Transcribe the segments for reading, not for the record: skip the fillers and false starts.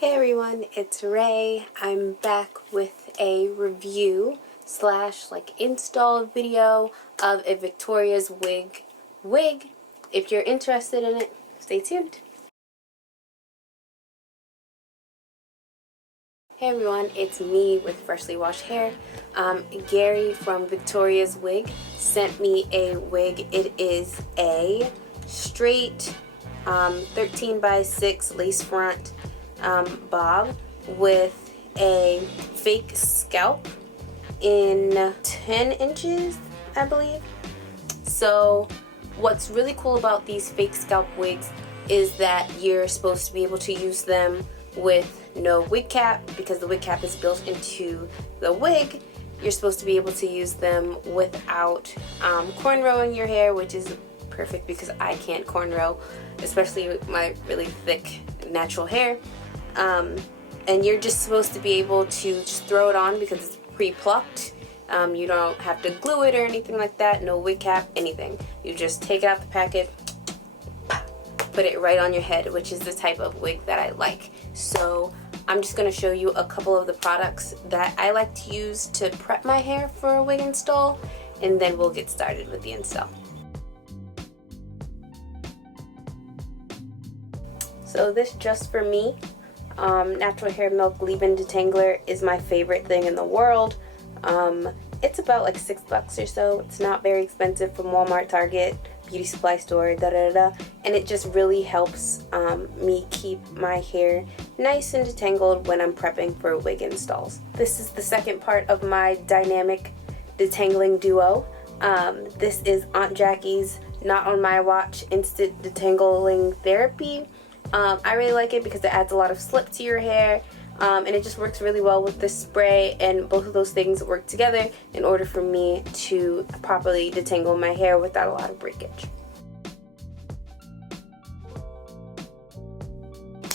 Hey everyone, it's Ray. I'm back with a review slash install video of a Victoria's wig. If you're interested in it, stay tuned. Hey everyone, it's me with freshly washed hair. Gary from Victoria's Wig sent me a wig. It is a straight 13 by 6 lace front bob with a fake scalp in 10 inches, I believe. So what's really cool about these fake scalp wigs is that you're supposed to be able to use them with no wig cap, because the wig cap is built into the wig. You're supposed to be able to use them without cornrowing your hair, which is perfect because I can't cornrow, especially with my really thick natural hair. And you're just supposed to be able to just throw it on because it's pre-plucked. You don't have to glue it or anything like that. No wig cap, anything. You just take it out the packet, put it right on your head, which is the type of wig that I like. So I'm just going to show you a couple of the products that I like to use to prep my hair for a wig install, and then we'll get started with the install. So this Just For Me natural hair milk leave-in detangler is my favorite thing in the world. It's about like $6 or so. It's not very expensive, from Walmart, Target, beauty supply store, and it just really helps me keep my hair nice and detangled when I'm prepping for wig installs. This is the second part of my dynamic detangling duo. This is Aunt Jackie's Not On My Watch Instant Detangling Therapy. I really like it because it adds a lot of slip to your hair, and it just works really well with this spray, and both of those things work together in order for me to properly detangle my hair without a lot of breakage.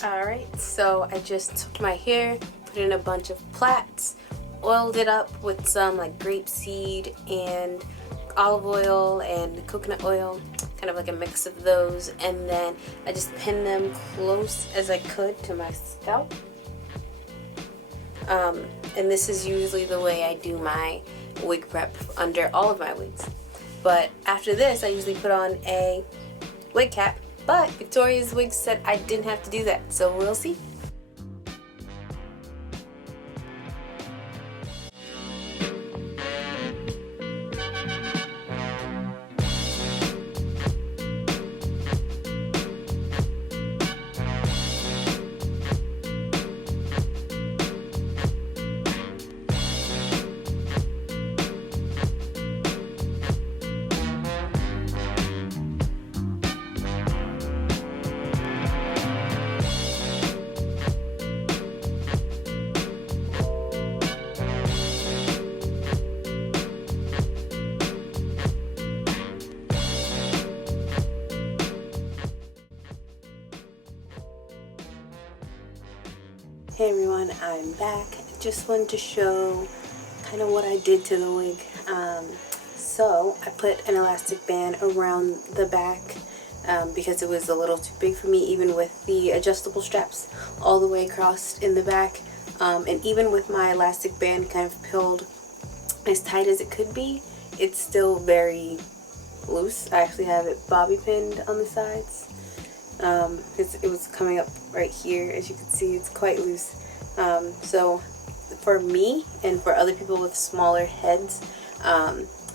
Alright, so I just took my hair, put in a bunch of plaits, oiled it up with some grapeseed and olive oil and coconut oil, kind of like a mix of those, and then I just pinned them close as I could to my scalp. And this is usually the way I do my wig prep under all of my wigs. But after this, I usually put on a wig cap, but Victoria's Wig said I didn't have to do that, so we'll see. Hey everyone, I'm back. Just wanted to show kind of what I did to the wig. So I put an elastic band around the back because it was a little too big for me, even with the adjustable straps all the way across in the back. And even with my elastic band kind of pulled as tight as it could be, it's still very loose. I actually have it bobby pinned on the sides. It was coming up right here, as you can see. It's quite loose. So for me and for other people with smaller heads,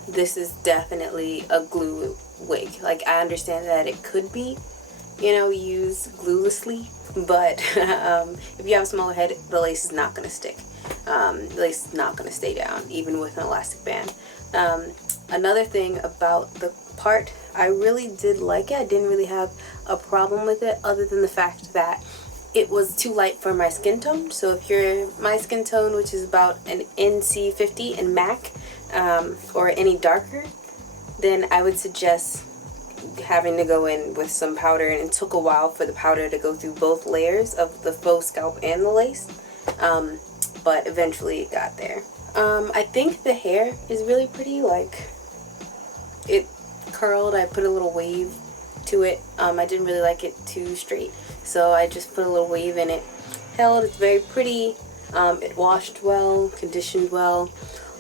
this is definitely a glue wig. Like, I understand that it could be, used gluelessly, but if you have a smaller head, the lace is not going to stick. The lace is not going to stay down, even with an elastic band. Another thing about the part, I really did like it. I didn't really have a problem with it, other than the fact that it was too light for my skin tone. So if you're my skin tone, which is about an NC50 in MAC, or any darker, then I would suggest having to go in with some powder, and it took a while for the powder to go through both layers of the faux scalp and the lace, but eventually it got there. I think the hair is really pretty. It curled. I put a little wave to it. I didn't really like it too straight, so I just put a little wave in it, held. It's very pretty. It washed well, conditioned well,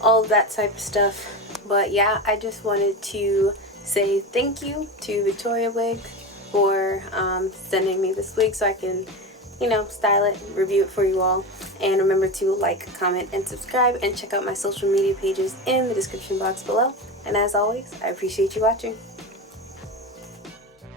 all of that type of stuff. But yeah, I just wanted to say thank you to Victoria Wig for sending me this wig so I can, you know, style it, review it for you all. And remember to like, comment, and subscribe, and check out my social media pages in the description box below. And as always, I appreciate you watching.